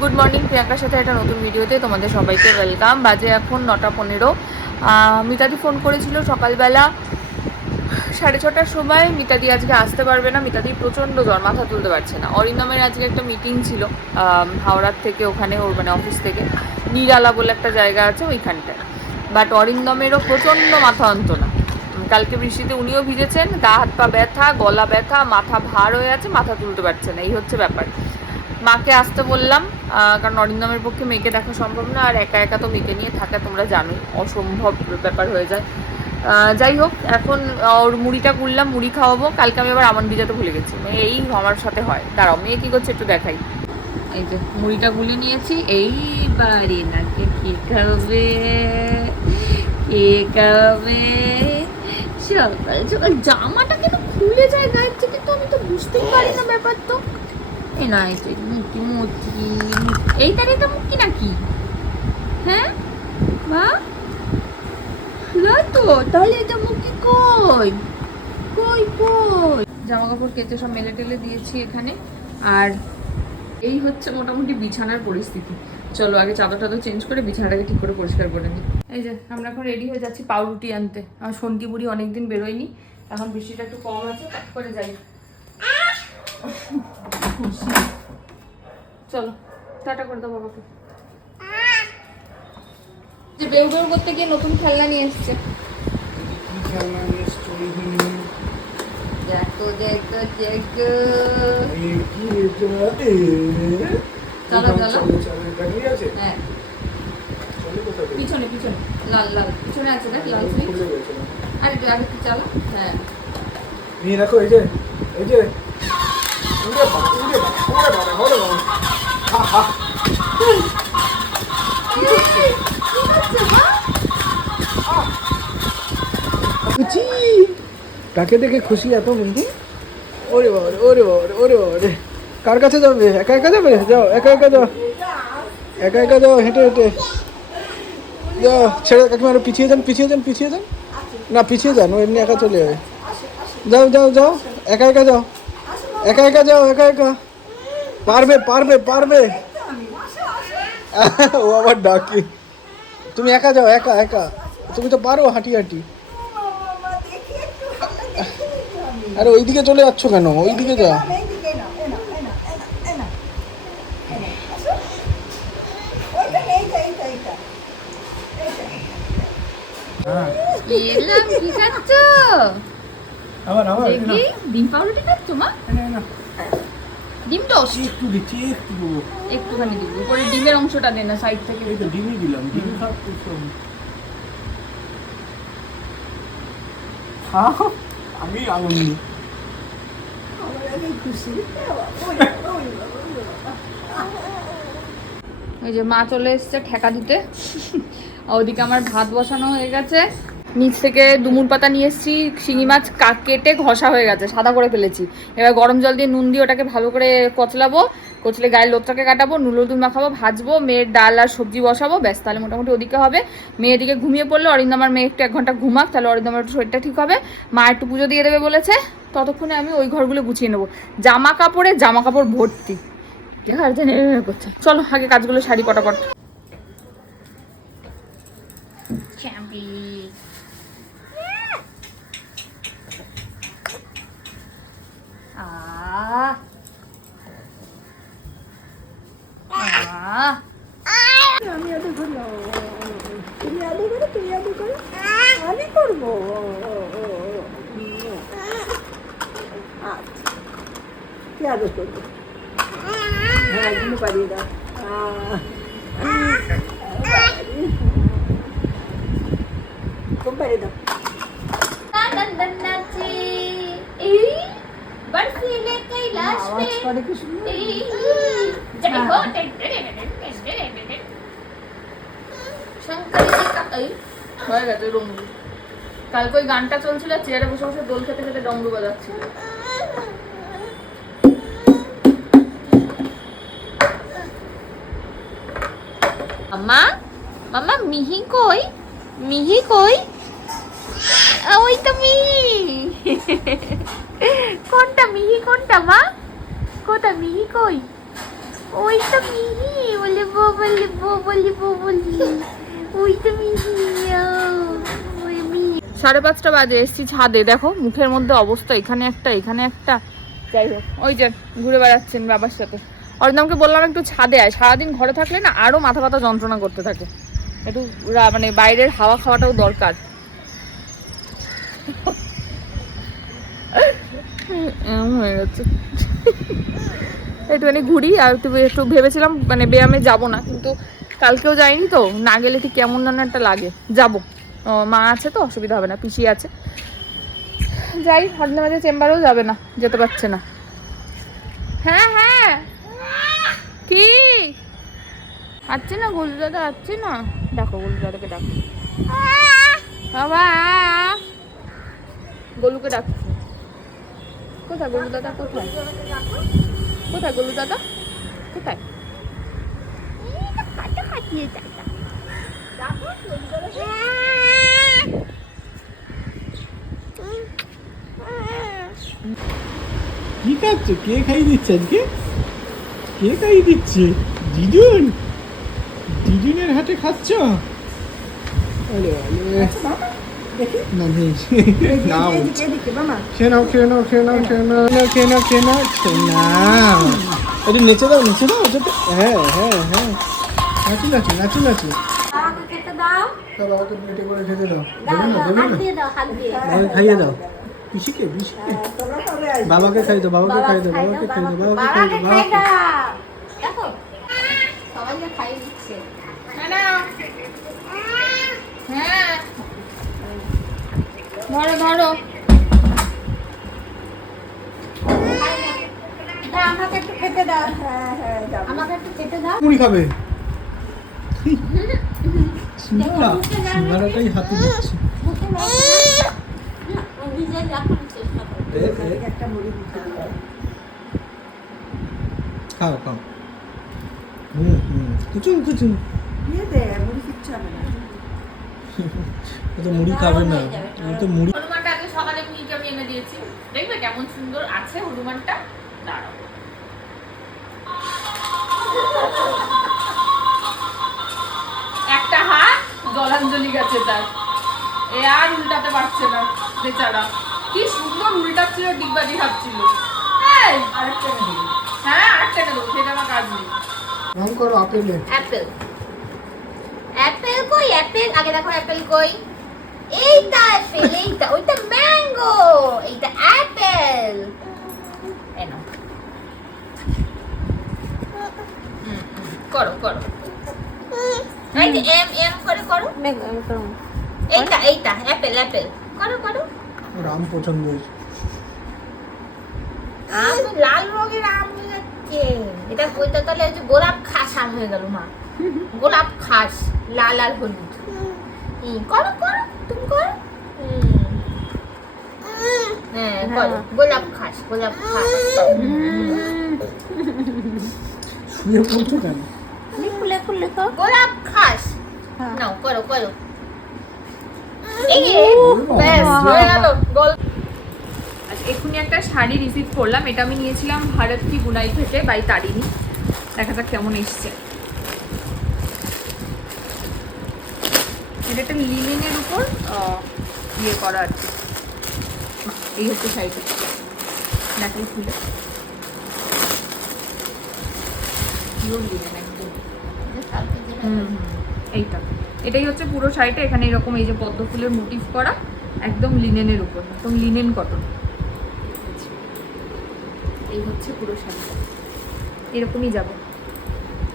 Good morning প্রিয়াঙ্কার সাথে একটা নতুন ভিডিওতে তোমাদের সবাইকে ওয়েলকাম বাজে এখন নটা পনেরো। মিতাদি ফোন করেছিল সকালবেলা সাড়ে ছটার সময়। মিতাদি আজকে আসতে পারবে না। মিতাদি প্রচণ্ড জ্বর মাথা তুলতে পারছে না। অরিন্দমের আজকে একটা মিটিং ছিল হাওড়ার থেকে ওখানে ওর মানে অফিস থেকে। নিরালা বলে একটা জায়গা আছে ওইখানটায়। বাট অরিন্দমেরও প্রচণ্ড মাথা যন্ত্রণা। উম, কালকে বৃষ্টিতে উনিও ভিজেছেন। গা হাত পা ব্যথা গলা ব্যথা মাথা ভার হয়ে আছে মাথা তুলতে পারছে না। এই হচ্ছে ব্যাপার। মাকে আসতে বললাম কারণ অরিন্দমের পক্ষে মেয়েকে দেখা সম্ভব না, আর একা একা তো মেয়েকে নিয়ে থাকা তোমরা জানোই, অসম্ভব ব্যাপার হয়ে যায়। যাই হোক, এখন ওর মুড়িটা করলাম মুড়ি খাওয়াবো, কালকে আমি আবার আমন ভিজাতে ভুলে গেছি। মানে এই আমার সাথে হয়। দাঁড়াও, মেয়ে কি করছে একটু দেখাই। এই যে, মুড়িটা গুলে নিয়েছি, এইবারে নাকি কি খাবে? কে খাবে? জামাটা কিন্তু খুলে যায়, গায়ের থেকে তো আমি তো বুঝতেই পারি না ব্যাপার তো এ না নাকি? হ্যাঁ? তো তাহলে এটা কই? কই কই? জামা কাপড় কেটে সব মেলে টেলে দিয়েছি এখানে। আর এই হচ্ছে মোটামুটি বিছানার পরিস্থিতি। চলো, আগে চাদর টাদর চেঞ্জ করে বিছানাটাকে ঠিক করে পরিষ্কার করে নিই। এই যে, আমরা এখন রেডি হয়ে যাচ্ছি পাউরুটি আনতে। আমার সন্টি বুড়ি অনেকদিন বেরোয়নি, এখন বৃষ্টিটা একটু কম আছে করে যাই। চলো টাটা করে দাও বাবাকে যে বেউ করতে গিয়ে নতুন খেলনা নিয়ে এসছে খেলনা নিয়ে এসছো? দেখো দেখো দেখো? চলো, চলো। হ্যাঁ? পিছনে পিছনে লাল লাল পিছনে আছে দেখ লাল সুইচ। আর একটু আগে চালা হ্যাঁ নিয়ে রাখো এই যে এই যে কাকে দেখে খুশি এত বন্ধু? ওরে বাবা ওরে বাবা ওরে বাবা কার কাছে যাবে? একা একা যাবে? যাও, একা একা যাও। একা একা যাও, হেঁটে হেঁটে। যাও, ছেড়ে কাকিমা আরও পিছিয়ে যান পিছিয়ে যান পিছিয়ে যান। না, পিছিয়ে যান, ও এমনি একা চলে যাবে। যাও যাও যাও, একা একা যাও। একা একা যাও, একা একা। পারবে পারবে পারবে। ও আবার ডাকি। তুমি একা যাও, একা একা। তুমি তো পারো হাঁটি হাঁটি। আরে ওইদিকে চলে যাচ্ছ কেন? ওইদিকে হ্যাঁ এলাম, কি আবার আবার দেখি ডিম পাউরুটি খাচ্ছ মা? ডিম টোস্ট? একটু দিচ্ছি একটু দেবো। একটুখানি দিব। উপরে ডিমের অংশটা দে না সাইড থেকে এই তো ডিমই দিলাম ডিম খাও আমি আনন্দ। ওই যে মা চলে এসছে ঠেকা দিতে। ওদিকে আমার ভাত বসানো হয়ে গেছে। নিচ থেকে দুমুর পাতা নিয়ে এসেছি, শিঙি মাছ কেটে ঘষা হয়ে গেছে, সাদা করে ফেলেছি। এবার গরম জল দিয়ে নুন দিয়ে ওটাকে ভালো করে কচলাবো, কচলে গায়ের লোদটাকে কাটাবো হলুদ মাখাবো, ভাজবো, মেয়ের ডাল আর সবজি বসাবো, ব্যাস, তাহলে মোটামুটি ওদিকে হবে। মেয়ে এদিকে ঘুমিয়ে পড়লে অরিন্দমার মেয়ে একটু এক ঘণ্টা ঘুমাক, তাহলে অরিন্দমার একটু শরীরটা ঠিক হবে। মা একটু পুজো দিয়ে দেবে বলেছে, ততক্ষণে আমি ওই ঘরগুলো গুছিয়ে নেব। জামা কাপড়ে জামা কাপড় ভর্তি। করছে। চলো, আগে কাজগুলো শাড়ি পটাপট। আহ আমি আদর করব তুমি আদর করো তুমি করো আমি করব আচ্ছা আদর করব হ্যাঁ পারিয়ে দাও আহ, খুব পারিয়ে দাও আওয়াজ করে কি সুন্দর হয়ে গেছে ডমরু কালকে ওই গানটা চলছিল চেয়ারে বসে বসে দোল খেতে খেতে ডমরু বাজাচ্ছিল। মামা মামা, মিহি কই? মিহি কই? ওই তো মিহি। কোনটা মিহি, কোনটা মা? কোনটা মিহি কই? ওই তো মিহি বলে বো বলে বো বলে বো বলি ওই তো মিহি সাড়ে পাঁচটা বাজে, এসছি ছাদে। দেখো, মুখের মধ্যে অবস্থা, এখানে একটা এখানে একটা। যাই হোক, ওই যে ঘুরে বেড়াচ্ছেন বাবার সাথে। অরিন্দমকে বললাম একটু ছাদে আয়। সারাদিন ঘরে থাকলে না আরও মাথা ব্যথা যন্ত্রণা করতে থাকে। একটু মানে বাইরের হাওয়া খাওয়াটাও দরকার। হয়ে গেছে একটুখানি ঘুরি, আর একটু ভেবেছিলাম মানে ব্যায়ামে যাব না, কিন্তু কালকেও যাইনি তো, না গেলে ঠিক কেমন যেন একটা লাগে। যাব। মা আছে তো, অসুবিধা হবে না, পিসি আছে। যাই মাঝে মাঝে চেম্বারেও যাবে না, যেতে পারছে না। হ্যাঁ হ্যাঁ। কি? আসছে না গোলু দাদা আসছে না? দেখো গোলু দাদাকে ডাকো বাবা! গোলুকে ডাকছে। কোথায় গোলু দাদা কোথায় কোথায়? গোলু দাদা কোথায় কি খাচ্ছ? কে খাইয়ে দিচ্ছে আজকে? কে খাইয়ে দিচ্ছে? দিদুন দিদুনের হাতে খাচ্ছ? আরে দেখি। না নেই। নাও এদিকে এদিকে মামা খেয়ে নাও খেয়ে নাও খেয়ে নাও খেয়ে নাও নাও, খেয়ে নাও খেয়ে নাও খেয়ে নাও। একটু নেচে দাও নেচে দাও হ্যাঁ হ্যাঁ হ্যাঁ। নাচু নাচু নাচু নাচু দাও বাবাকে প্লেটে করে খেতে দাও। দেবে না দেবে না? দিয়ে বাবাকে খাইয়ে দাও। পিসিকে পিসিকে তোমরা কবে আসবে। বাবাকে খাই দাও বাবাকে খাই দাও বাবাকে খাই দাও বাবাকে- বাবাকে খাই দাও বাবাকে দেখো। সবাইকে খাইয়ে দিচ্ছে। হ্যাঁ ধরো। ধরো আমাকে একটু খেতে দাও। হ্যাঁ হ্যাঁ আমাকে একটু খেতে দাও। মুড়ি খাবে। সিঙ্গারা সিঙ্গারাটাই হাতে দিচ্ছি। খাও খাও। হুম হুম। কুচুম কুচুম। দিয়ে দে মুড়ি হবে না। ও তো মুড়ি খাবে না। ও তো মুড়ি হনুমানটা আজকে সকালে মিল্ক আমি এনে দিয়েছি। দেখবে কেমন সুন্দর আছে হনুমানটা? দাঁড়াও। জলাঞ্জলি গেছে তার। এ আর উল্টাতে পারছে না বেচারা। কি সুন্দর উল্টাচ্ছিল ডিগবাজি আরেকটা হ্যাঁ আটটা দেবো সেটা আমার কাজ নেই। করো আপেলে অ্যাপেল। অ্যাপেল কই অ্যাপেল? আগে দেখো অ্যাপেল কই। এইটা অ্যাপেল এইটা ওইটা ম্যাঙ্গো এইটা অ্যাপেল। এনো করো করো। এম এম করে। করো। এইটা এইটা অ্যাপেল অ্যাপেল করো করো। ওর আম পছন্দ হয়েছে আম লাল রঙের আম হয়ে যাচ্ছে। এটা ওইটা তাহলে হচ্ছে গোলাপ খাস আম হয়ে গেল মা। গোলাপ খাস লাল আর হলুদ। হুম, করো করো তুমি করো। হ্যাঁ করো। গোলাপ খাস গোলাপ খাস। শুয়ে পড়ছো কেন? গোলাপ খাস। নাও করো করো হয়ে আচ্ছা এক্ষুনি একটা শাড়ি রিসিভ করলাম এটা আমি নিয়েছিলাম ভারত কি বুনাই থেকে বাই তারিনি দেখা যাক কেমন এসছে। এটা একটা লিনেনের উপর ইয়ে করা আর কি। এই হচ্ছে শাড়িটা। দেখো খুলে। লিনেন একদম। হুম হুম, এইটা। এটাই হচ্ছে পুরো শাড়িটা। এখানে এরকম এই যে পদ্ম ফুলের মোটিভ করা একদম লিনেনের উপর একদম লিনেন কটন এই হচ্ছে পুরো শাড়িটা। এরকমই যাব।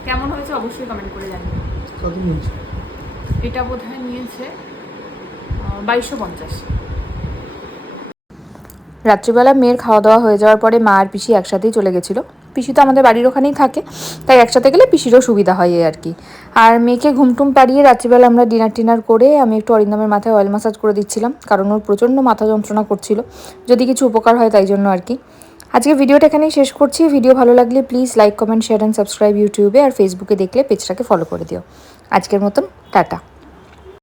কেমন হয়েছে অবশ্যই কমেন্ট করে কত এটা বোধ হয় নিয়েছে বাইশশো পঞ্চাশ। রাত্রিবেলা মেয়ের খাওয়া দাওয়া হয়ে যাওয়ার পরে মা আর পিসি একসাথেই চলে গেছিল। পিসি তো আমাদের বাড়ির ওখানেই থাকে, তাই একসাথে গেলে পিসিরও সুবিধা হয় এই আর কি। আর মেয়েকে ঘুমটুম পাড়িয়ে রাত্রিবেলা আমরা ডিনার টিনার করে আমি একটু অরিন্দমের মাথায় অয়েল মাসাজ করে দিচ্ছিলাম, কারণ ওর প্রচণ্ড মাথা যন্ত্রণা করছিল। যদি কিছু উপকার হয় তাই জন্য আর কি। আজকে ভিডিওটা এখানেই শেষ করছি। ভিডিও ভালো লাগলে please like comment share and subscribe ইউটিউবে আর ফেসবুকে দেখলে পেজটাকে ফলো করে দিও। আজকের মতন, টাটা।